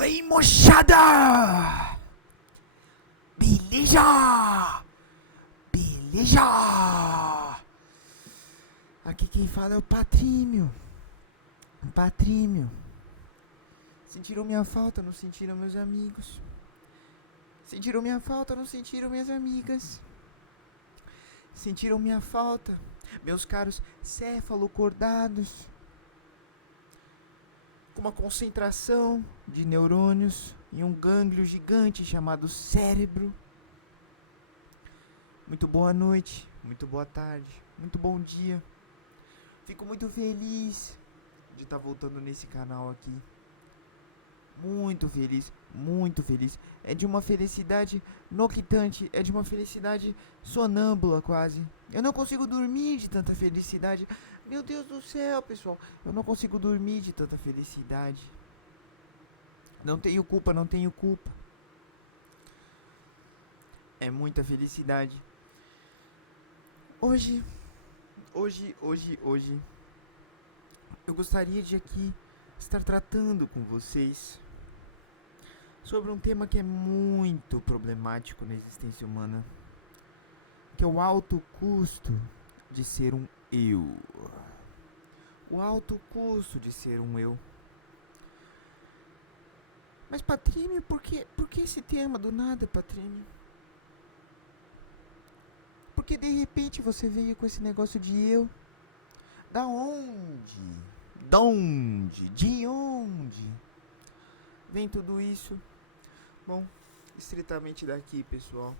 Fala aí, moçada! Beleza? Beleza? Aqui quem fala é o Patrímio. Patrímio. Sentiram minha falta, não sentiram meus amigos? Sentiram minha falta, não sentiram minhas amigas? Sentiram minha falta, meus caros céfalocordados? Com uma concentração de neurônios em um gânglio gigante chamado cérebro. Muito boa noite, muito boa tarde, muito bom dia. Fico muito feliz de estar voltando nesse canal aqui. Muito feliz, muito feliz. É de uma felicidade noquitante, é de uma felicidade sonâmbula quase. Eu não consigo dormir de tanta felicidade. Meu Deus do céu, pessoal. Eu não consigo dormir de tanta felicidade. Não tenho culpa, não tenho culpa. É muita felicidade. Hoje, eu gostaria de aqui estar tratando com vocês sobre um tema que é muito problemático na existência humana, que é o alto custo de ser um eu. O alto custo de ser um eu. Mas Patrímio, por que esse tema do nada, Patrímio? Porque de repente você veio com esse negócio de eu? Da onde? De onde vem tudo isso? Bom, estritamente daqui, pessoal.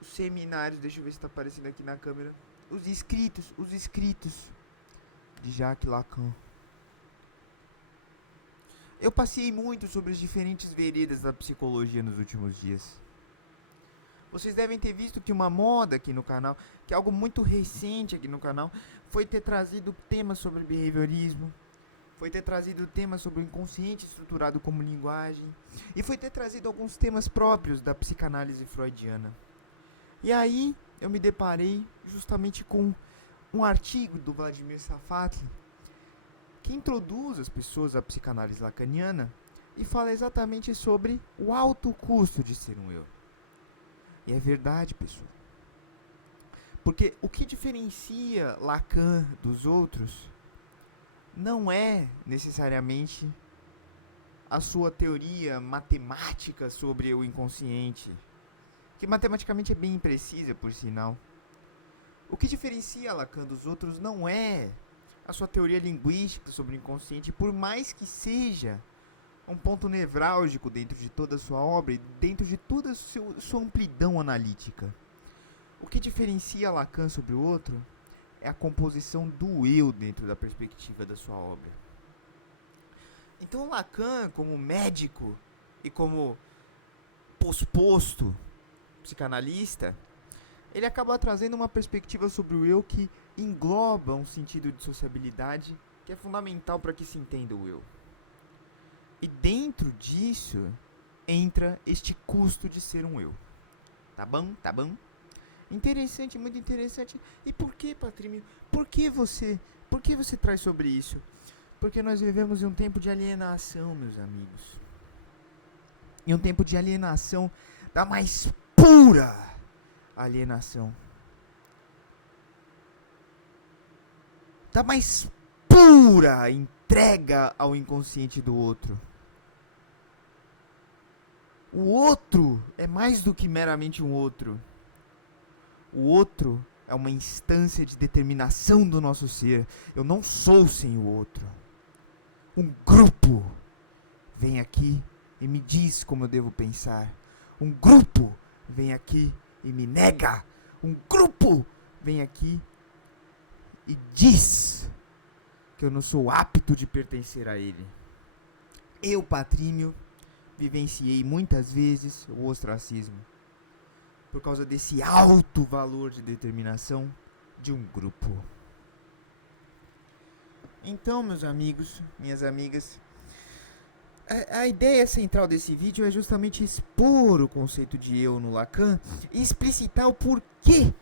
Os seminários, deixa eu ver se tá aparecendo aqui na câmera. Os escritos de Jacques Lacan. Eu passei muito sobre as diferentes veredas da psicologia nos últimos dias. Vocês devem ter visto que uma moda aqui no canal, que é algo muito recente aqui no canal, foi ter trazido temas sobre behaviorismo, foi ter trazido temas sobre o inconsciente estruturado como linguagem, e foi ter trazido alguns temas próprios da psicanálise freudiana. E aí eu me deparei justamente com um artigo do Vladimir Safatli, que introduz as pessoas à psicanálise lacaniana e fala exatamente sobre o alto custo de ser um eu. E é verdade, pessoal. Porque o que diferencia Lacan dos outros não é necessariamente a sua teoria matemática sobre o inconsciente, que matematicamente é bem imprecisa, por sinal. O que diferencia Lacan dos outros não é a sua teoria linguística sobre o inconsciente, por mais que seja um ponto nevrálgico dentro de toda a sua obra e dentro de toda a sua amplidão analítica. O que diferencia Lacan sobre o outro é a composição do eu dentro da perspectiva da sua obra. Então Lacan, como médico e como posposto psicanalista, ele acaba trazendo uma perspectiva sobre o eu que engloba um sentido de sociabilidade que é fundamental para que se entenda o eu. E dentro disso entra este custo de ser um eu. Tá bom? Tá bom? Interessante, muito interessante. E por que, Patrímio? Por que você traz sobre isso? Porque nós vivemos em um tempo de alienação, meus amigos. Em um tempo de alienação, da mais pura alienação. Da mais pura entrega ao inconsciente do outro. O outro é mais do que meramente um outro. O outro é uma instância de determinação do nosso ser. Eu não sou sem o outro. Um grupo vem aqui e me diz como eu devo pensar. Um grupo vem aqui e me nega. Um grupo vem aqui e diz que eu não sou apto de pertencer a ele. Eu, Patrímio, vivenciei muitas vezes o ostracismo por causa desse alto valor de determinação de um grupo. Então, meus amigos, minhas amigas, a ideia central desse vídeo é justamente expor o conceito de eu no Lacan e explicitar o porquê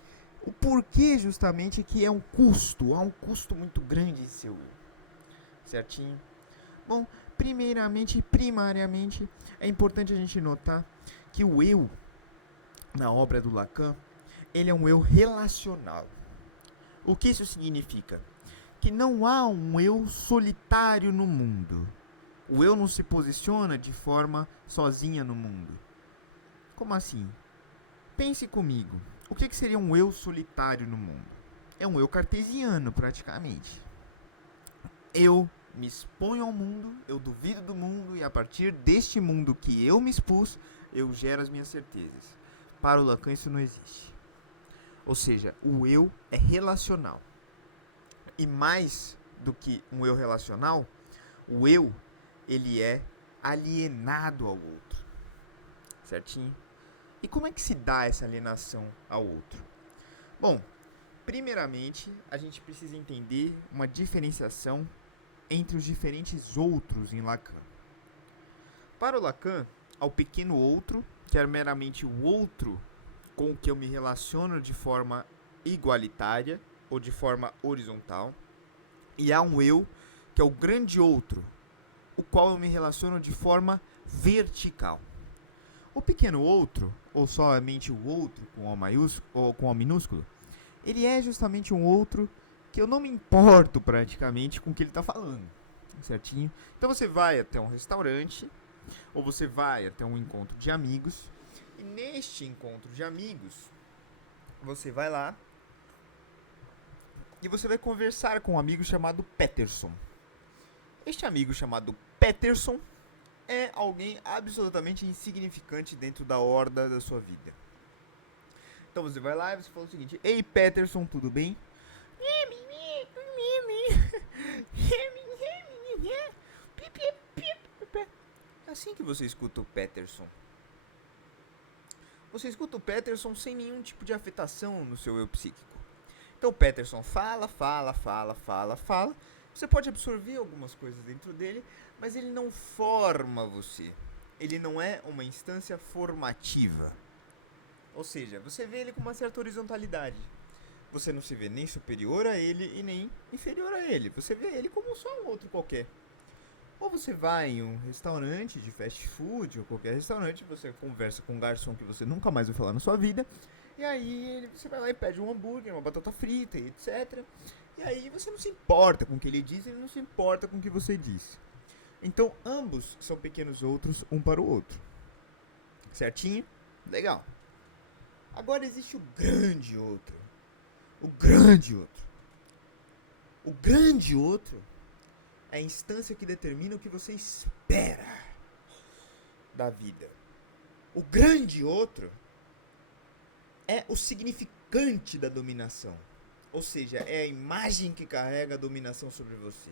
justamente que há um custo muito grande em seu eu, certinho? Bom, primariamente, é importante a gente notar que o eu, na obra do Lacan, ele é um eu relacional. O que isso significa? Que não há um eu solitário no mundo. O eu não se posiciona de forma sozinha no mundo. Como assim? Pense comigo. O que seria um eu solitário no mundo? É um eu cartesiano, praticamente. Eu me exponho ao mundo, eu duvido do mundo, e a partir deste mundo que eu me expus, eu gero as minhas certezas. Para o Lacan isso não existe. Ou seja, o eu é relacional. E mais do que um eu relacional, o eu, ele é alienado ao outro. Certinho? E como é que se dá essa alienação ao outro? Bom, primeiramente, a gente precisa entender uma diferenciação entre os diferentes outros em Lacan. Para o Lacan, há o pequeno outro, que é meramente o outro com o que eu me relaciono de forma igualitária ou de forma horizontal, e há um eu, que é o grande outro, o qual eu me relaciono de forma vertical. O pequeno outro, ou somente o outro com O maiúsculo ou com O minúsculo, ele é justamente um outro que eu não me importo praticamente com o que ele está falando, certinho? Então você vai até um restaurante, ou você vai até um encontro de amigos, e neste encontro de amigos, você vai lá e você vai conversar com um amigo chamado Peterson. Este amigo chamado Peterson é alguém absolutamente insignificante dentro da horda da sua vida. Então você vai lá e você fala o seguinte: ei Peterson, tudo bem? É assim que você escuta o Peterson. Você escuta o Peterson sem nenhum tipo de afetação no seu eu psíquico. Então o Peterson fala. Você pode absorver algumas coisas dentro dele, mas ele não forma você. Ele não é uma instância formativa. Ou seja, você vê ele com uma certa horizontalidade. Você não se vê nem superior a ele e nem inferior a ele. Você vê ele como só um outro qualquer. Ou você vai em um restaurante de fast food ou qualquer restaurante, você conversa com um garçom que você nunca mais vai falar na sua vida, e aí você vai lá e pede um hambúrguer, uma batata frita, etc. E aí você não se importa com o que ele diz, ele não se importa com o que você diz. Então ambos são pequenos outros um para o outro. Certinho? Legal. Agora existe o grande outro. O grande outro. O grande outro é a instância que determina o que você espera da vida. O grande outro é o significante da dominação. Ou seja, é a imagem que carrega a dominação sobre você.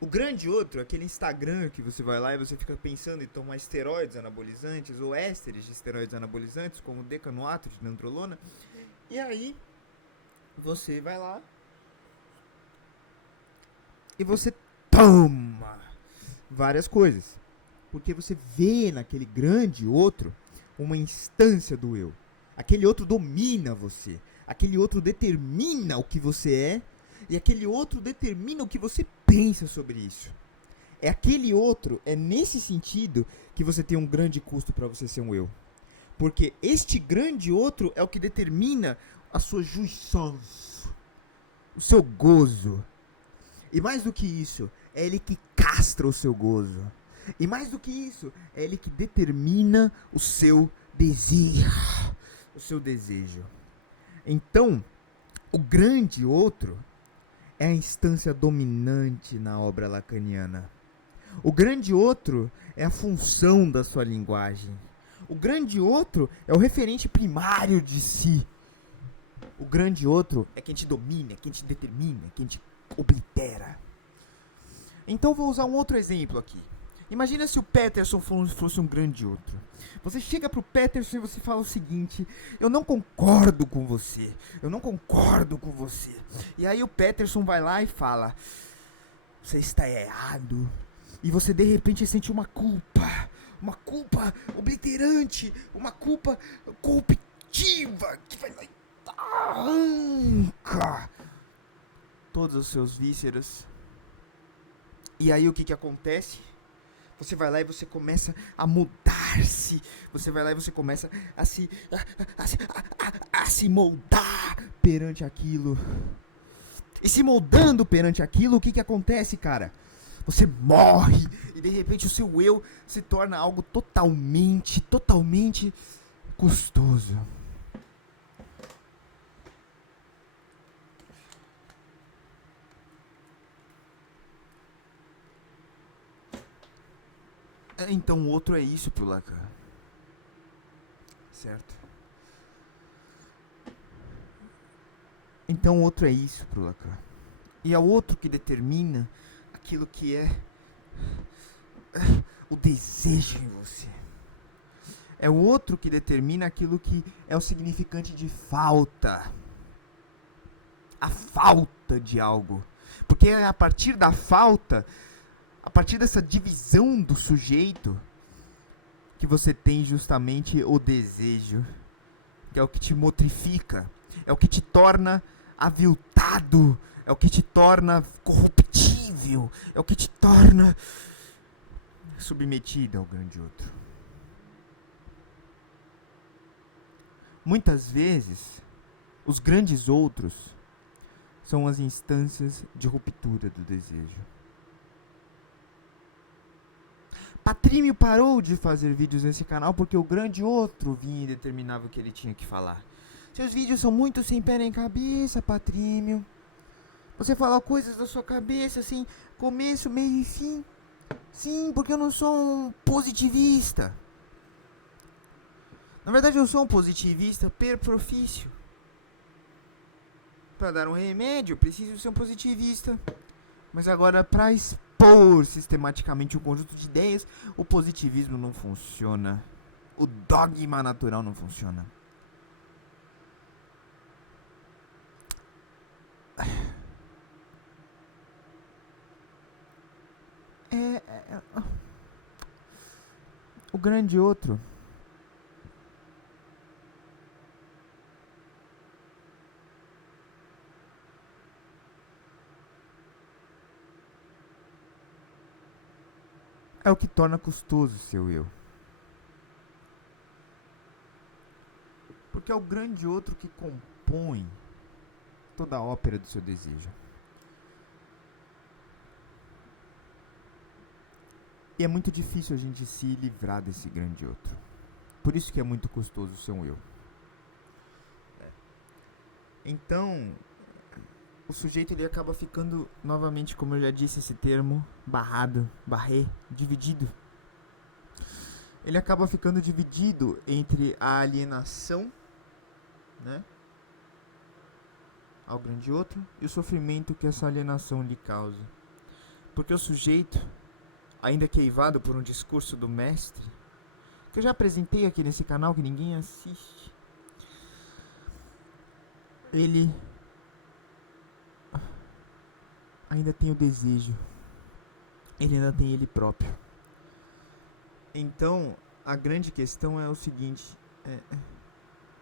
O grande outro é aquele Instagram que você vai lá e você fica pensando em tomar esteroides anabolizantes ou ésteres de esteroides anabolizantes, como decanoato de nandrolona. E aí, você vai lá e você toma várias coisas. Porque você vê naquele grande outro uma instância do eu. Aquele outro domina você. Aquele outro determina o que você é. E aquele outro determina o que você pensa sobre isso. É aquele outro, é nesse sentido que você tem um grande custo para você ser um eu. Porque este grande outro é o que determina a sua jouissance, o seu gozo. E mais do que isso, é ele que castra o seu gozo. E mais do que isso, é ele que determina o seu desejo. O seu desejo. Então, o grande outro é a instância dominante na obra lacaniana. O grande outro é a função da sua linguagem. O grande outro é o referente primário de si. O grande outro é quem te domina, quem te determina, quem te oblitera. Então vou usar um outro exemplo aqui. Imagina se o Peterson fosse um grande outro. Você chega pro Peterson e você fala o seguinte: eu não concordo com você. Eu não concordo com você. E aí o Peterson vai lá e fala: você está errado. E você de repente sente uma culpa. Uma culpa obliterante. Uma culpa corruptiva. Que vai lá e arranca todos os seus vísceras. E aí o que acontece? Você vai lá e você começa a mudar-se. Você vai lá e você começa a se moldar perante aquilo. E se moldando perante aquilo, o que acontece, cara? Você morre e de repente o seu eu se torna algo totalmente custoso. Então o outro é isso pro Lacan. Certo? Então o outro é isso pro Lacan. E é o outro que determina aquilo que é o desejo em você. É o outro que determina aquilo que é o significante de falta. A falta de algo. Porque é a partir da falta, a partir dessa divisão do sujeito, que você tem justamente o desejo, que é o que te motrifica, é o que te torna aviltado, é o que te torna corruptível, é o que te torna submetido ao grande outro. Muitas vezes, os grandes outros são as instâncias de ruptura do desejo. Patrímio parou de fazer vídeos nesse canal porque o grande outro vinha e determinava o que ele tinha que falar. Seus vídeos são muito sem pé nem cabeça, Patrímio. Você fala coisas da sua cabeça, assim, começo, meio e fim. Sim, porque eu não sou um positivista. Na verdade, eu sou um positivista per profício. Para dar um remédio, eu preciso ser um positivista. Mas agora, para expor sistematicamente um conjunto de ideias, o positivismo não funciona. O dogma natural não funciona. O grande outro é o que torna custoso o seu eu. Porque é o grande outro que compõe toda a ópera do seu desejo. E é muito difícil a gente se livrar desse grande outro. Por isso que é muito custoso ser um eu. Então, o sujeito ele acaba ficando, novamente, como eu já disse, esse termo, dividido. Ele acaba ficando dividido entre a alienação, né, ao grande outro, e o sofrimento que essa alienação lhe causa. Porque o sujeito, ainda que eivado por um discurso do mestre, que eu já apresentei aqui nesse canal, que ninguém assiste, ele ainda tem o desejo, ele ainda tem ele próprio. Então, a grande questão é o seguinte,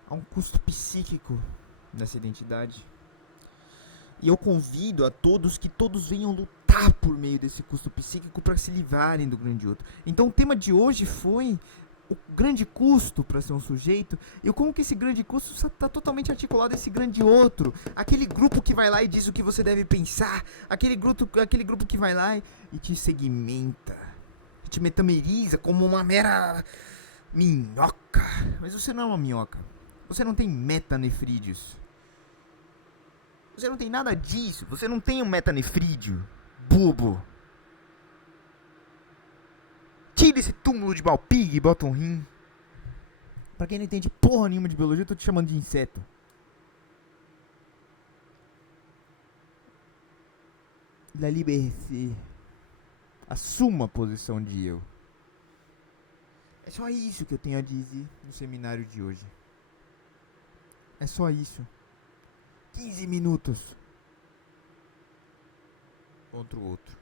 há um custo psíquico nessa identidade. E eu convido a todos que todos venham lutar por meio desse custo psíquico para se livrarem do grande outro. Então o tema de hoje foi o grande custo para ser um sujeito e como que esse grande custo está totalmente articulado a esse grande outro. Aquele grupo que vai lá e diz o que você deve pensar, aquele grupo que vai lá e te segmenta, te metameriza como uma mera minhoca. Mas você não é uma minhoca. Você não tem metanefrídeos. Você não tem nada disso. Você não tem um metanefrídeo, bobo. Tira esse túmulo de Balpig e bota um rim. Pra quem não entende porra nenhuma de biologia, eu tô te chamando de inseto. La liberté. Assuma a posição de eu. É só isso que eu tenho a dizer no seminário de hoje. É só isso. 15 minutos contra o outro.